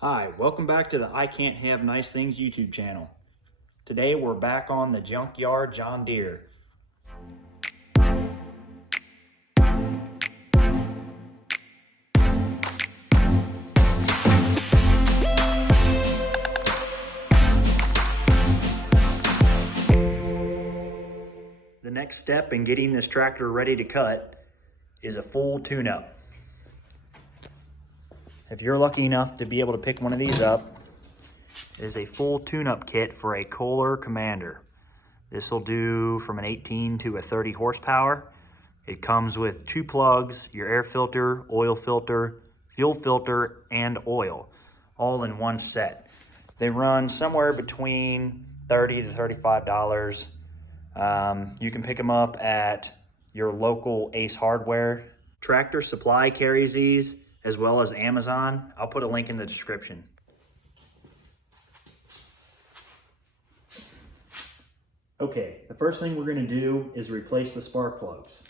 Hi, welcome back to the I Can't Have Nice Things YouTube channel. Today we're back on the Junkyard John Deere. The next step in getting this tractor ready to cut is a full tune-up. If you're lucky enough to be able to pick one of these up, it is a full tune-up kit for a Kohler Commander. This will do from an 18 to a 30 horsepower. It comes with 2 plugs, your air filter, oil filter, fuel filter, and oil, all in one set. They run somewhere between $30 to $35. You can pick them up at your local Ace Hardware. Tractor Supply carries these, as well as Amazon. I'll put a link in the description. Okay, the first thing we're going to do is replace the spark plugs.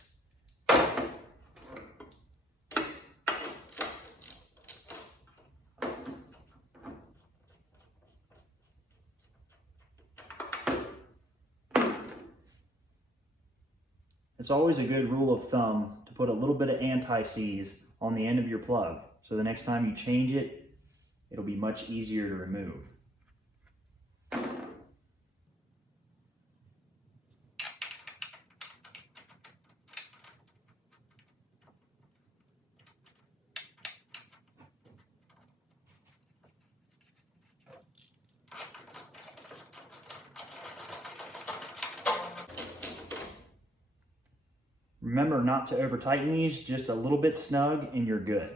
It's always a good rule of thumb to put a little bit of anti-seize on the end of your plug, so the next time you change it, it'll be much easier to remove. Remember not to over tighten these, just a little bit snug and you're good.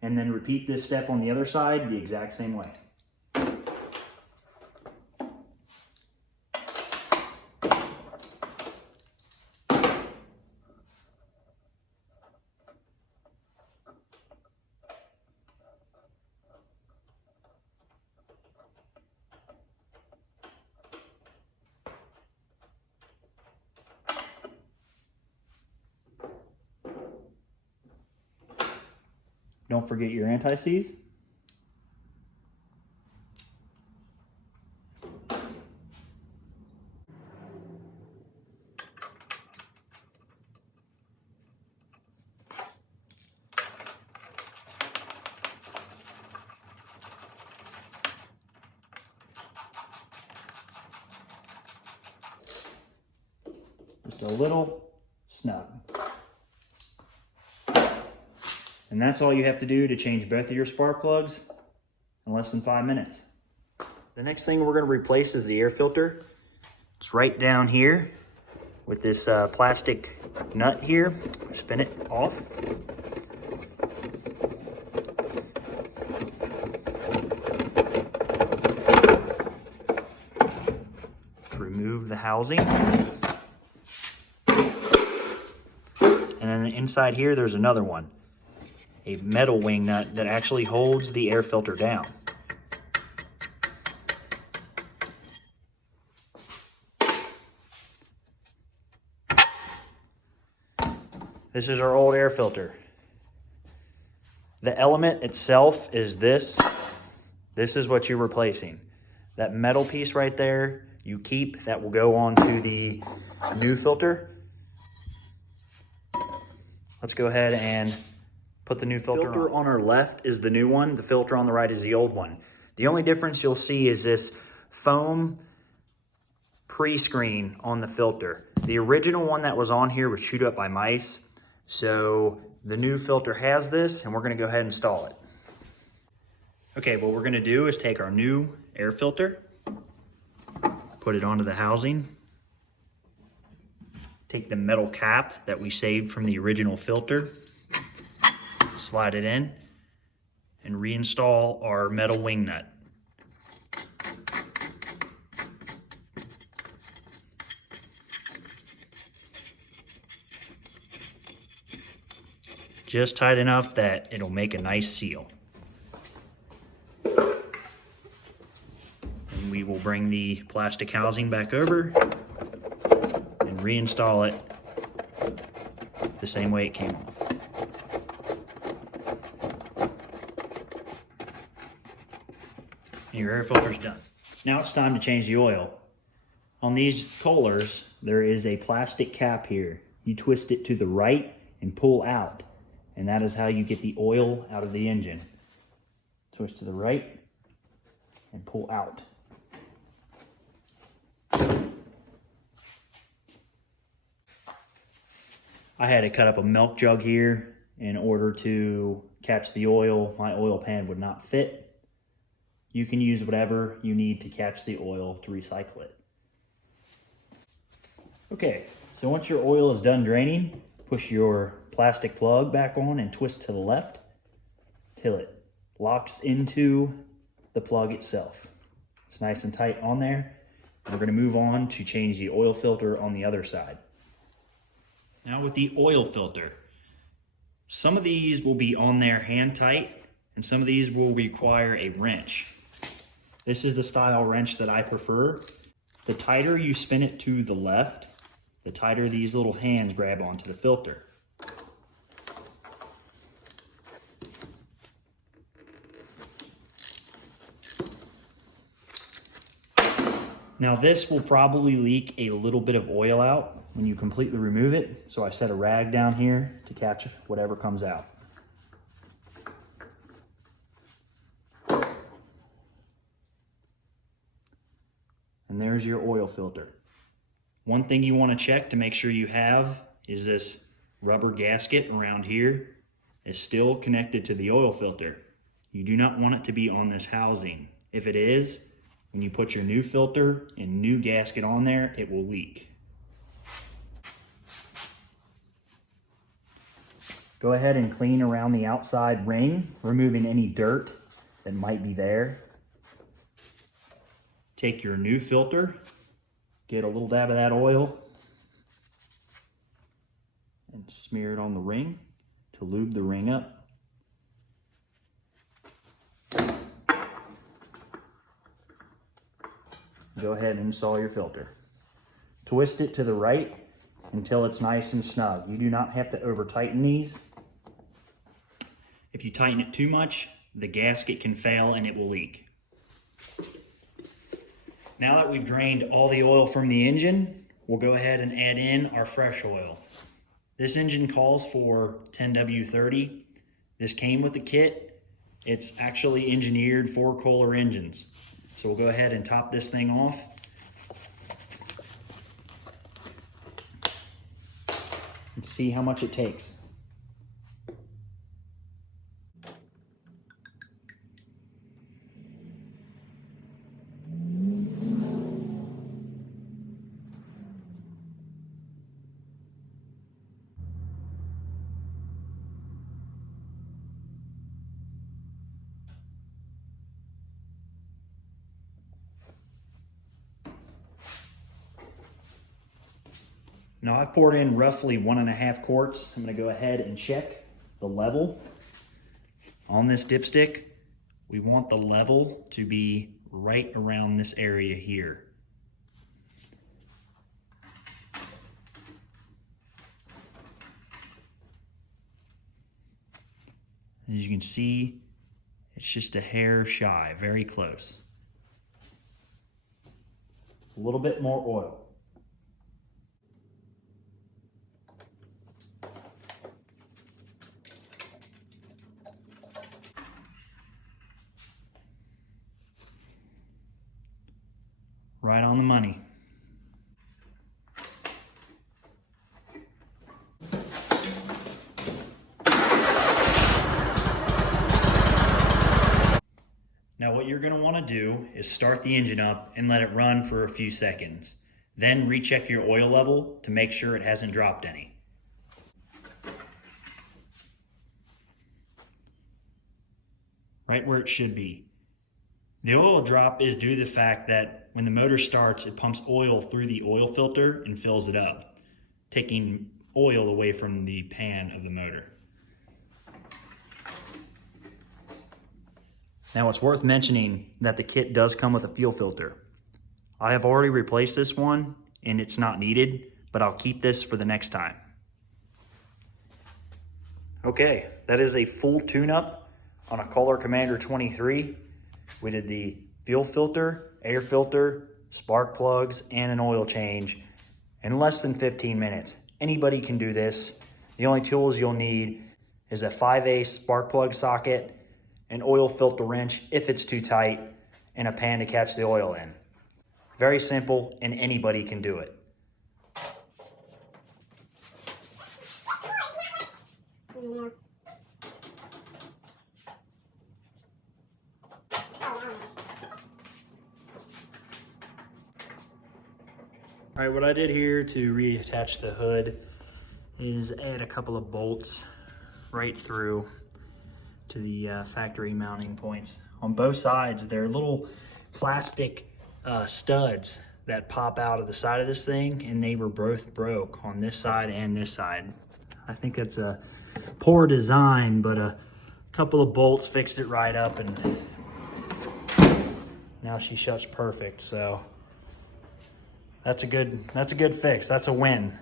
And then repeat this step on the other side the exact same way. Don't forget your anti-seize. Just a little snug. And that's all you have to do to change both of your spark plugs in less than 5 minutes. The next thing we're going to replace is the air filter. It's right down here with this plastic nut here. Spin it off. Remove the housing. And then inside here there's another one. A metal wing nut that actually holds the air filter down. This is our old air filter. The element itself is this. This is what you're replacing. That metal piece right there, you keep. That will go onto the new filter. Let's go ahead and put the new filter on our left is the new one. The filter on the right is the old one. The only difference you'll see is this foam pre-screen on the filter. The original one that was on here was chewed up by mice. So the new filter has this, and we're gonna go ahead and install it. Okay, what we're gonna do is take our new air filter, put it onto the housing, take the metal cap that we saved from the original filter, slide it in, and reinstall our metal wing nut. Just tight enough that it'll make a nice seal. And we will bring the plastic housing back over and reinstall it the same way it came off. And your air filter's done. Now it's time to change the oil. On these Kohlers, there is a plastic cap here. You twist it to the right and pull out, and that is how you get the oil out of the engine. Twist to the right and pull out. I had to cut up a milk jug here in order to catch the oil. My oil pan would not fit. You can use whatever you need to catch the oil to recycle it. Okay, so once your oil is done draining, push your plastic plug back on and twist to the left till it locks into the plug itself. It's nice and tight on there. We're going to move on to change the oil filter on the other side. Now with the oil filter, some of these will be on there hand tight and some of these will require a wrench. This is the style wrench that I prefer. The tighter you spin it to the left, the tighter these little hands grab onto the filter. Now this will probably leak a little bit of oil out when you completely remove it, so I set a rag down here to catch whatever comes out. And there's your oil filter. One thing you want to check to make sure you have is this rubber gasket around here is still connected to the oil filter. You do not want it to be on this housing. If it is, when you put your new filter and new gasket on there, it will leak. Go ahead and clean around the outside ring, removing any dirt that might be there. Take your new filter, get a little dab of that oil, and smear it on the ring to lube the ring up. Go ahead and install your filter. Twist it to the right until it's nice and snug. You do not have to over tighten these. If you tighten it too much, the gasket can fail and it will leak. Now that we've drained all the oil from the engine, we'll go ahead and add in our fresh oil. This engine calls for 10W30. This came with the kit. It's actually engineered for Kohler engines. So we'll go ahead and top this thing off. And see how much it takes. Now I've poured in roughly 1.5 quarts. I'm going to go ahead and check the level on this dipstick. We want the level to be right around this area here. As you can see, it's just a hair shy, very close. A little bit more oil. Right on the money. Now what you're going to want to do is start the engine up and let it run for a few seconds. Then recheck your oil level to make sure it hasn't dropped any. Right where it should be. The oil drop is due to the fact that when the motor starts, it pumps oil through the oil filter and fills it up, taking oil away from the pan of the motor. Now it's worth mentioning that the kit does come with a fuel filter. I have already replaced this one and it's not needed, but I'll keep this for the next time. Okay, that is a full tune-up on a Kohler Commander 23. We did the fuel filter, air filter, spark plugs, and an oil change in less than 15 minutes. Anybody can do this. The only tools you'll need is a 5/8 spark plug socket, an oil filter wrench if it's too tight, and a pan to catch the oil in. Very simple, and anybody can do it. All right, what I did here to reattach the hood is add a couple of bolts right through to the factory mounting points. On both sides, they're little plastic studs that pop out of the side of this thing, and they were both broke on this side and this side. I think that's a poor design, but a couple of bolts fixed it right up, and now she shuts perfect. So that's a good fix. That's a win.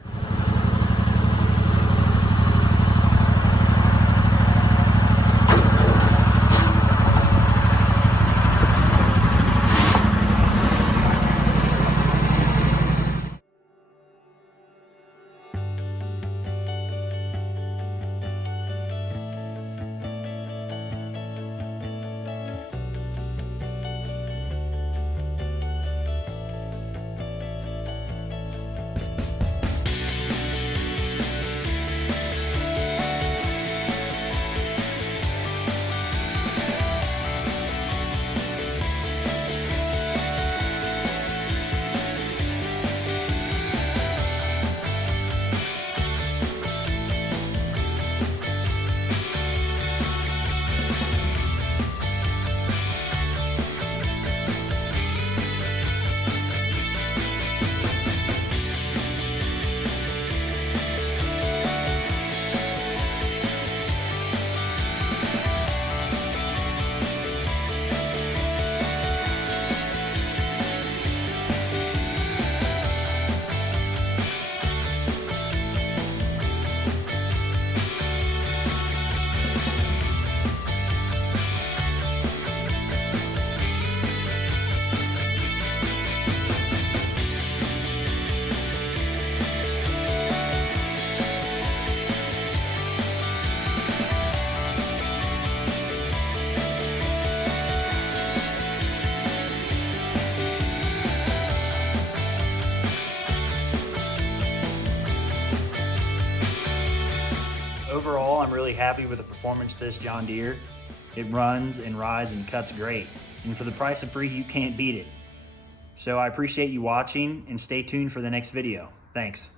Overall, I'm really happy with the performance of this John Deere. It runs and rides and cuts great. And for the price of free, you can't beat it. So I appreciate you watching, and stay tuned for the next video. Thanks.